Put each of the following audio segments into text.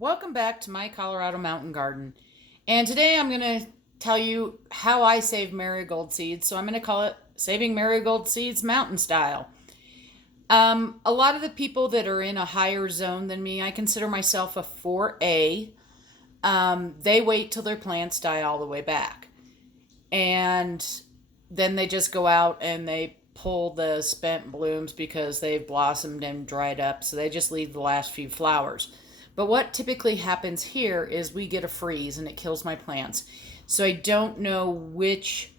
Welcome back to my Colorado mountain garden. And today I'm going to tell you how I save marigold seeds. So I'm going to call it Saving Marigold Seeds Mountain Style. A lot of the people that are in a higher zone than me, I consider myself a 4A. They wait till their plants die all the way back. And then they just go out and they pull the spent blooms because they've blossomed and dried up. So they just leave the last few flowers. But what typically happens here is we get a freeze and it kills my plants. So I don't know which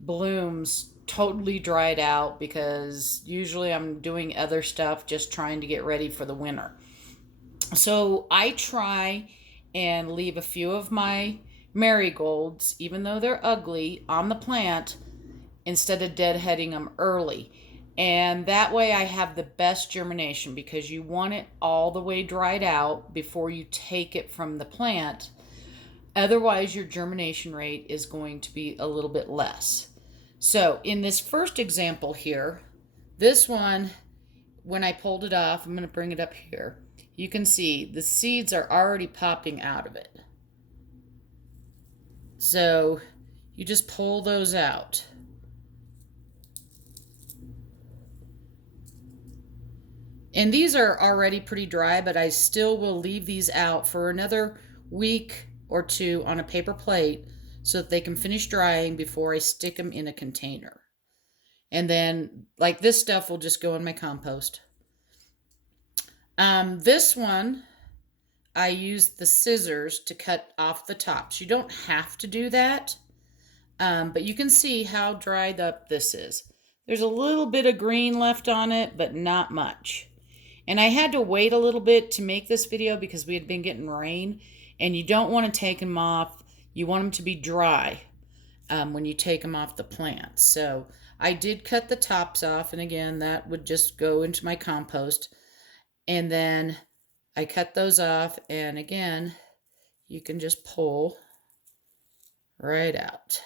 blooms totally dried out because usually I'm doing other stuff just trying to get ready for the winter. So I try and leave a few of my marigolds, even though they're ugly, on the plant instead of deadheading them early. And that way I have the best germination because you want it all the way dried out before you take it from the plant. Otherwise, your germination rate is going to be a little bit less. So in this first example here, this one, when I pulled it off, I'm going to bring it up here. You can see the seeds are already popping out of it. So you just pull those out. And these are already pretty dry, but I still will leave these out for another week or two on a paper plate so that they can finish drying before I stick them in a container. And then, like, this stuff will just go in my compost. This one, I used the scissors to cut off the tops. You don't have to do that, but you can see how dried up this is. There's a little bit of green left on it, but not much. And I had to wait a little bit to make this video because we had been getting rain, and you don't want to take them off. You want them to be dry when you take them off the plant. So I did cut the tops off, and again, that would just go into my compost. And then I cut those off, and again, you can just pull right out.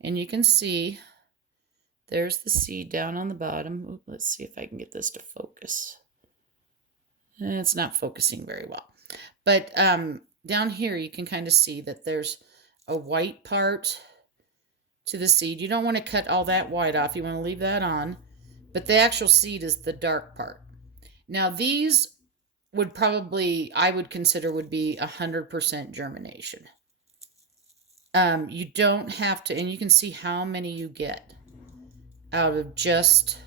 And you can see there's the seed down on the bottom. Ooh, let's see if I can get this to focus. It's not focusing very well. But down here, you can kind of see that there's a white part to the seed. You don't want to cut all that white off. You want to leave that on. But the actual seed is the dark part. Now, these would probably, I would consider, would be 100% germination. You don't have to, and you can see how many you get out of just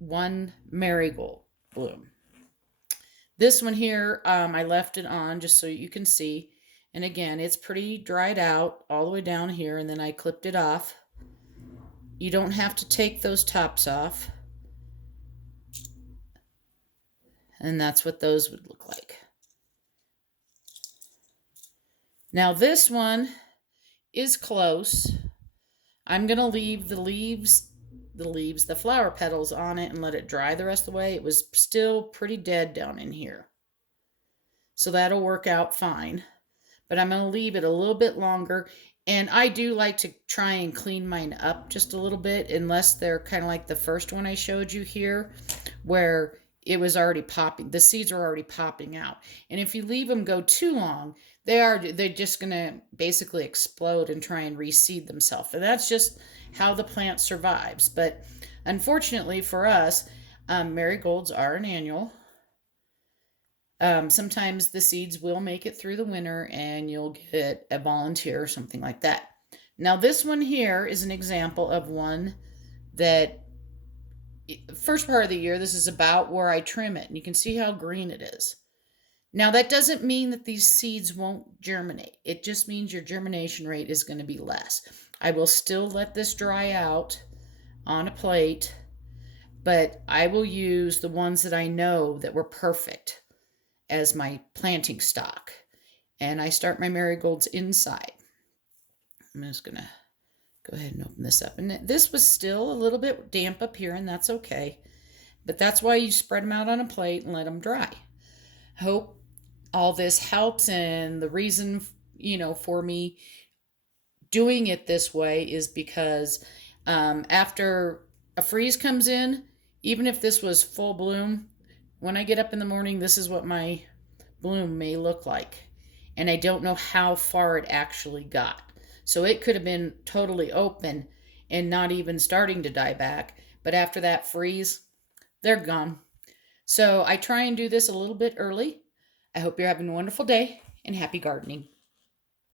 one marigold bloom. This one here, I left it on just so you can see. And again, it's pretty dried out all the way down here, and then I clipped it off. You don't have to take those tops off. And that's what those would look like. Now this one is close. I'm going to leave the flower petals on it and let it dry the rest of the way. It was still pretty dead down in here. So that'll work out fine. But I'm going to leave it a little bit longer. And I do like to try and clean mine up just a little bit, unless they're kind of like the first one I showed you here, where it was already popping. The seeds are already popping out. And if you leave them go too long, they're just going to basically explode and try and reseed themselves. And that's just how the plant survives. But unfortunately for us, marigolds are an annual. Sometimes the seeds will make it through the winter and you'll get a volunteer or something like that. Now this one here is an example of one that first part of the year, this is about where I trim it, and you can see how green it is. Now that doesn't mean that these seeds won't germinate. It just means your germination rate is going to be less. I will still let this dry out on a plate, but I will use the ones that I know that were perfect as my planting stock. And I start my marigolds inside. I'm just going to go ahead and open this up. And this was still a little bit damp up here, and that's okay. But that's why you spread them out on a plate and let them dry. Hope all this helps. And the reason, for me doing it this way is because after a freeze comes in, even if this was full bloom, when I get up in the morning, this is what my bloom may look like. And I don't know how far it actually got. So it could have been totally open and not even starting to die back. But after that freeze, they're gone. So I try and do this a little bit early. I hope you're having a wonderful day and happy gardening.